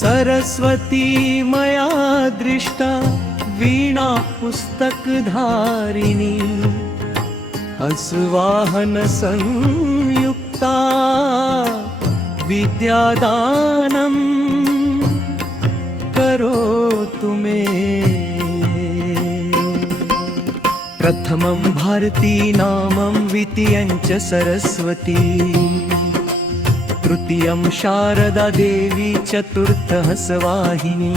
सरस्वती मया दृष्टा वीणा पुस्तकधारिणी हंसवाहन संयुक्ता विद्यादानं करोतु मे। प्रथमं भारती नामं द्वितीयं च सरस्वती तृतीयं शारदा देवी चतुर्थः सवाहिनी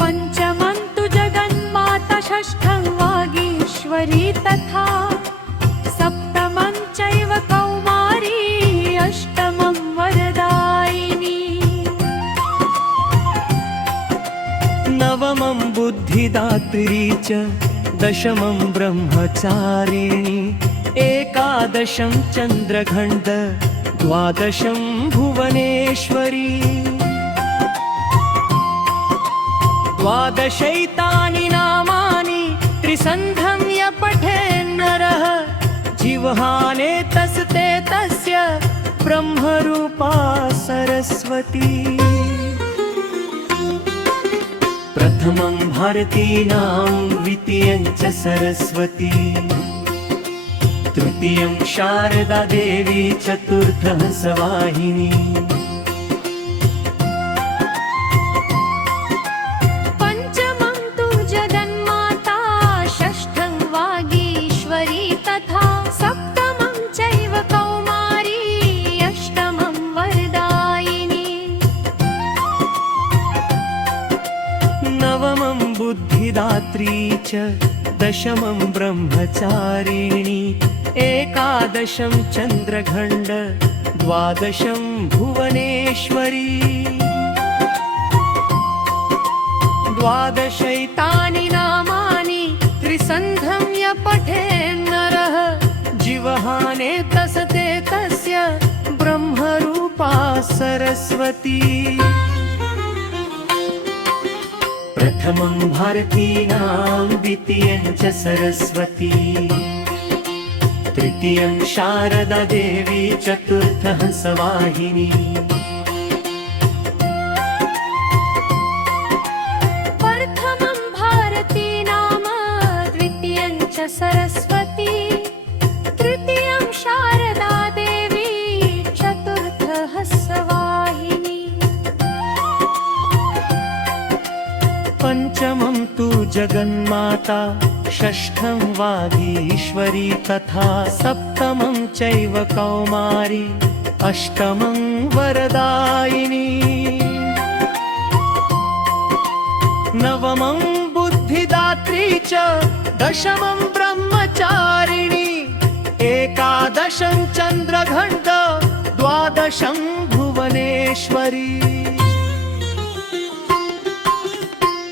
पंचमं तु जगन्माता षष्ठं वागीश्वरी तथा सप्तमं चैव कौमारी अष्टमं वरदायिनी नवमं बुद्धिदात्री च दशमं ब्रह्मचारिणी एकादशं चन्द्रघण्ट द्वादशं भुवनेश्वरी द्वादशैतानि नामानि त्रिसन्ध्यं य पठेन्नरः जिह्वाने तस्ते तस्य ब्रह्मरूपा सरस्वती। प्रथमं भारतीनां द्वितीयं च सरस्वती तृतीयं शारदा देवी चतुर्थः सवाहिनी पंचमं तु जगन्माता षष्ठं वागीश्वरी तथा सप्तमं चैव कौमारी अष्टमं वरदायिनी नवमं बुद्धिदात्री च दशमं ब्रह्मचारिणी एकादशं चन्द्रघण्ट द्वादशं भुवनेश्वरी द्वादशैतानि नामानि त्रिसन्ध्यं य पठेन्नरः जिह्वाने तस्ते तस्य ब्रह्मरूपा सरस्वती। प्रथमं भारतीनां द्वितीयं च सरस्वती तृतीयं शारदा देवी चतुर्थः सवाहिनी प्रथमं भारती नाम द्वितीयं च सरस्वती तृतीयं शारदा देवी चतुर्थः सवाहिनी पंचमं तु जगन्माता षष्ठं वागीश्वरी तथा सप्तमं चैव कौमारी अष्टमं वरदायिनी नवमं बुद्धिदात्री च दशमं ब्रह्मचारिणी एकादशं चन्द्रघण्ट द्वादशं भुवनेश्वरी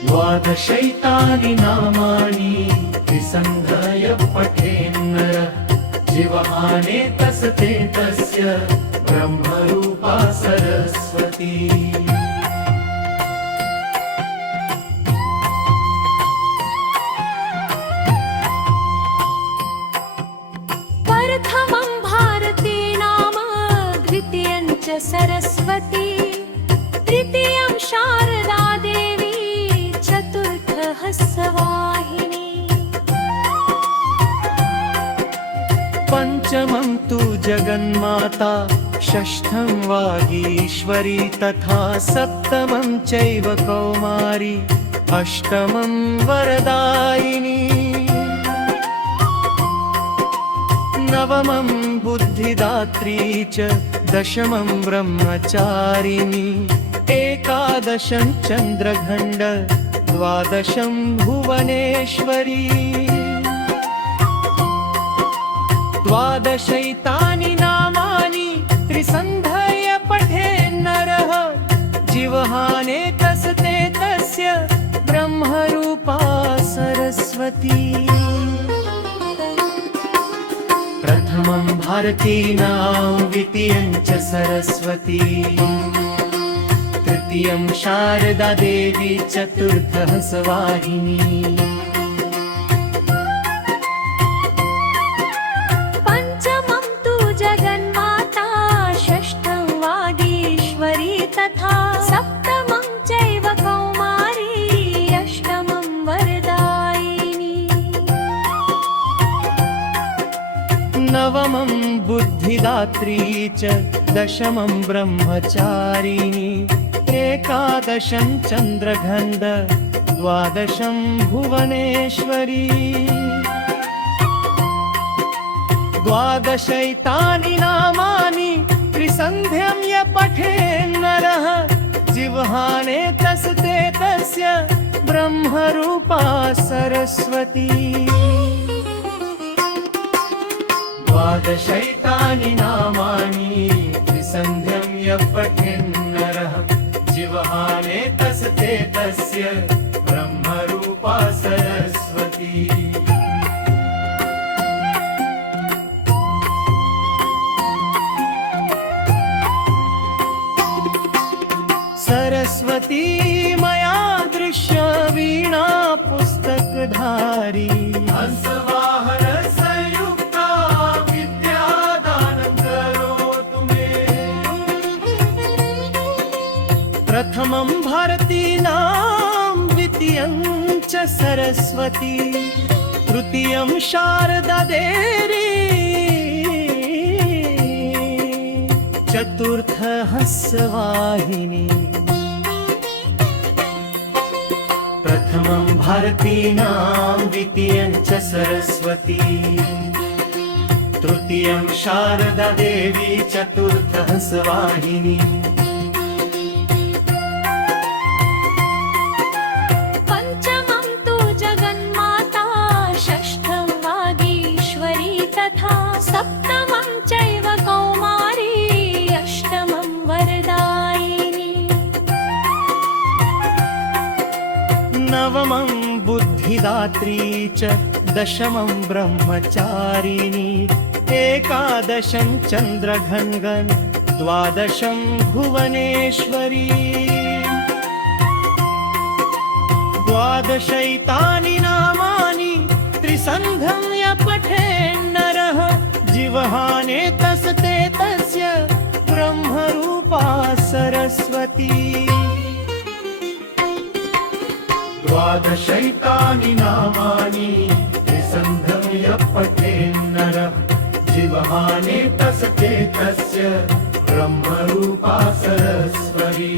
द्वादशैतानि नामानि त्रिसन्ध्य पठेन्नरः जिह्वाने तस्ते तस्य ब्रह्मरूपा सरस्वती। प्रथमं भारती नाम द्वितीयं च सरस्वती तृतीयं शारदा देवी चतुर्थः सवाहिनी पंचमं तु जगन्माता षष्ठं वागीश्वरी तथा सप्तमं चैव कौमारी अष्टमं वरदायिनी नवमं बुद्धिदात्री च दशमं ब्रह्मचारिणी एकादशं चन्द्रघण्ट द्वादशं भुवनेश्वरी द्वादशैतानि नामानि त्रिसन्ध्य पठेन्नरः जिह्वाने तस्ते तस्य ब्रह्मरूपा सरस्वती। प्रथमं भारतीनां द्वितीयं च सरस्वती तृतीयं शारदा देवी चतुर्थः सवाहिनी पंचमं तु जगन्माता षष्ठं वागीश्वरी तथा बुद्धिदात्री च दशमं ब्रह्मचारिणी एकादशं चन्द्रघण्ड द्वादशं भुवनेश्वरी द्वादशैतानि नामानि त्रिसन्ध्यं य पठेन्नरः जिह्वाने तस्ते तस्य ब्रह्मरूपा सरस्वती द्वादशैतानि नामानि त्रिसन्ध्यं य पठेन्नरः जिह्वाने तस्ते तस्य ब्रह्मरूपा सरस्वती सरस्वती मया दृश्य वीणा पुस्तकधारी हंसवाहन संयुक्ता विद्यादानं करोतु मे प्रथमं भारतीनां द्वितीयं च सरस्वती तृतीयं शारदा देवी चतुर्थ हंसवाहिनी प्रथमं भारतीनां द्वितीयं च सरस्वती तृतीयं शारदा देवी चतुर्थ हंसवाहिनी पञ्चमं तु जगन्माता षष्ठं वागीश्वरी तथा सप्तमं चैव कौमारी अष्टमं वरदायिनी नवमं बुद्धिदात्री च दशमं ब्रह्मचारिणी एकादशं चन्द्रघण्गन् द्वादशं भुवनेश्वरी द्वादशैतानि नामानि त्रिसन्ध्यं य पठेन्नरः जिह्वाने तस्ते तस्य ब्रह्मरूपा सरस्वती द्वादशैतानि नामानि त्रिसन्ध्यं य पठेन्नरः जिह्वाने तस्ते तस्य ब्रह्मरूपा सरस्वती